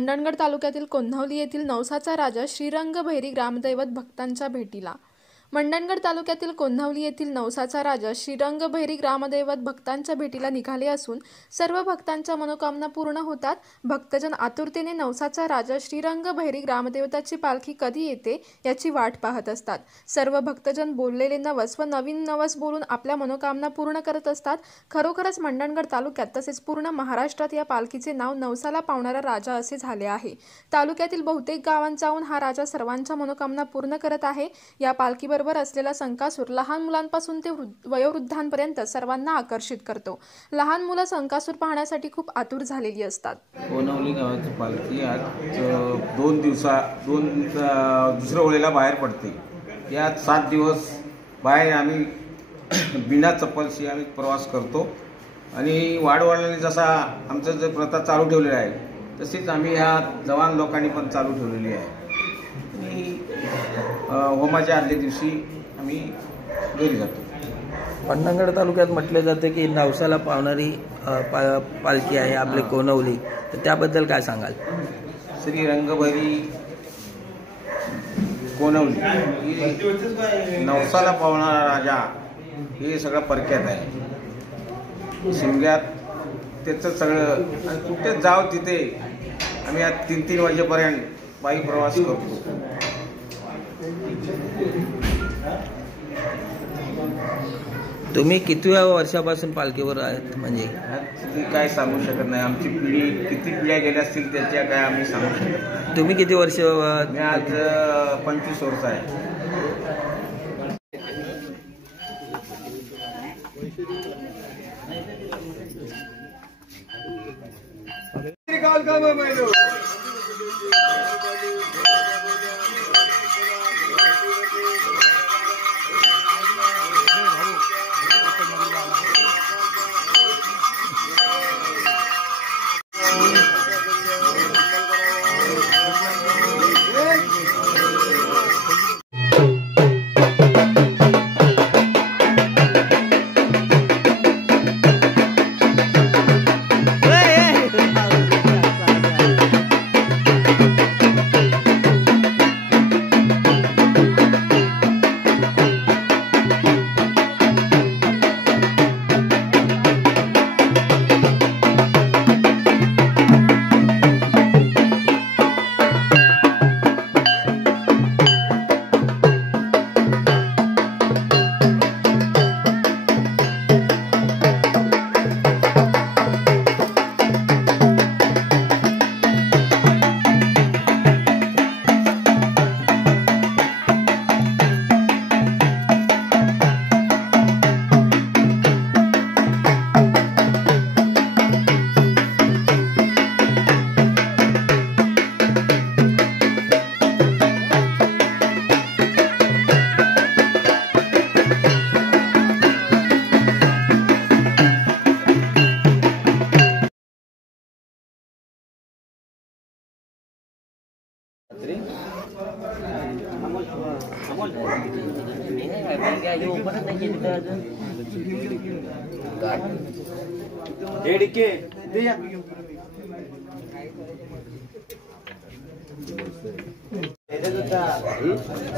मंडणगड तालुक्यातील कोल्हावली येथील नवसाचा राजा श्रीरंग भैरी ग्रामदैवत भक्तांच्या भेटीला। मंडणगड तालुक्यातील कोल्हावली येथील नवसाचा राजा श्रीरंग भैरी ग्रामदैवत भक्तांच्या भेटीला निघाले असून सर्व भक्तांच्या मनोकामना पूर्ण होतात। भक्तजन आतुरतेने नवसाचा राजा श्रीरंग भैरी ग्रामदेवताची पालखी कधी येते याची वाट पाहत असतात। सर्व भक्तजन बोललेले नवस व नवीन नवस बोलून आपल्या मनोकामना पूर्ण करत असतात। खरोखरच मंडणगड तालुक्यात तसेच पूर्ण महाराष्ट्रात या पालखीचे नाव नवसाला पावणारा राजा असे झाले आहे। तालुक्यातील बहुतेक गावांत जाऊन हा राजा सर्वांच्या मनोकामना पूर्ण करत आहे। या पालखीबरोबर असलेला संकासूर लहान मुलांपासून ते वयोवृद्धांपर्यंत सर्वांना आकर्षित करतो। लहान मुलं संकासूर पाहण्यासाठी खूप आतुर झालेली असतात। कोल्हावली गावाची पालखी आज दुसऱ्या ओळीला बाहेर पडते। यात 7 दिवस बाहेर आम्ही बिना चप्पलशी आम्ही प्रवास करतो आणि वाडवडिलांनी जसा आमचं जे प्रथा चालू ठेवलेली आहे तशीच आम्ही ह्या जवान लोकांनी पण चालू ठेवलेली आहे। आणि होमाच्या आदल्या दिवशी आम्ही घरी जातो। मंडणगड तालुक्यात म्हटले जाते की नवसाला पावणारी पालखी आहे आपली कोल्हावली, तर त्याबद्दल काय सांगाल? श्रीरंग भैरी कोल्हावली ही नवसाला पावणारा राजा हे सगळं परक्यात आहे। शिमग्यात त्याचं सगळं आणि कुठे जाव तिथे आम्ही आज 3-3 वाजेपर्यंत पायी प्रवास करतो। तुम्ही कितव्या वर्षापासून पालखीवर आहेत? म्हणजे काय सांगू शकत नाही, आमची पिढी किती पिढ्या गेल्या असतील त्याच्या काय आम्ही सांगू शकत नाही। तुम्ही किती वर्ष? मी आज 25 वर्ष आहे।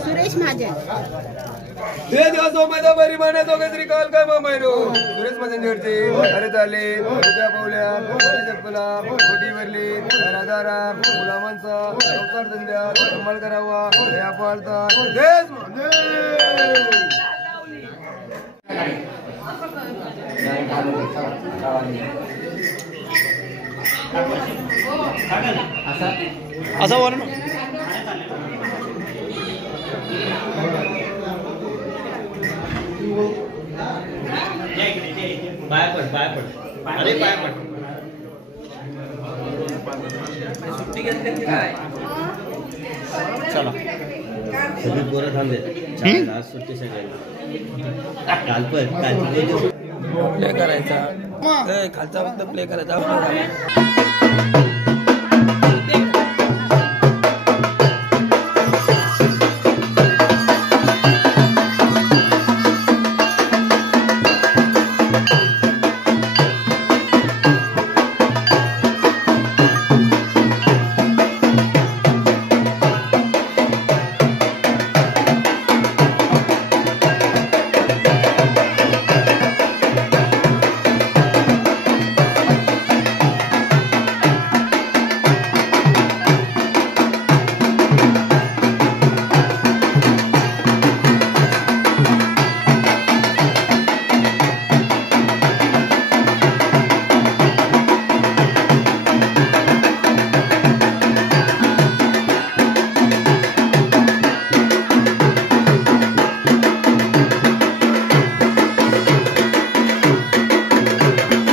सुरेश महाजन ते दिवस मैदा बरी माने दोघे तरी काल काय मामायरो सुरेश महाजन जोडते अरे चाले त्या पावल्या अरे चप्पला कोटी वरली राधारा मुलामांचा संसार धंद्या संभाळ करावा या पाळता देश असा वर अरे सुट्टी घेतली काय? चला सगळी पोरं थांबले आज सुट्टी सगळ्यांना काल प्ले करायचा खालचा फक्त प्ले करायचा।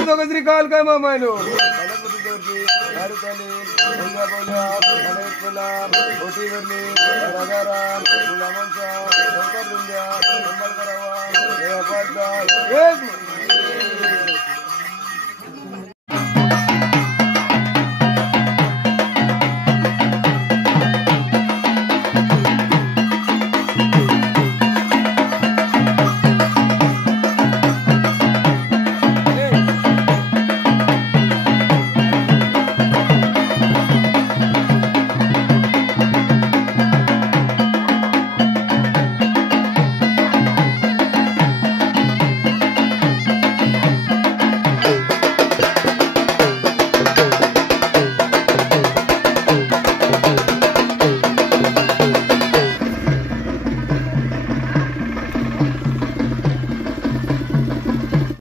दोघं श्री काल काय मामायनो गणपतीवरती हरताली गंगा पावल्या गणेशला ओटीवरली राजाराम गुलामांचा लवकर लिंद्या करावा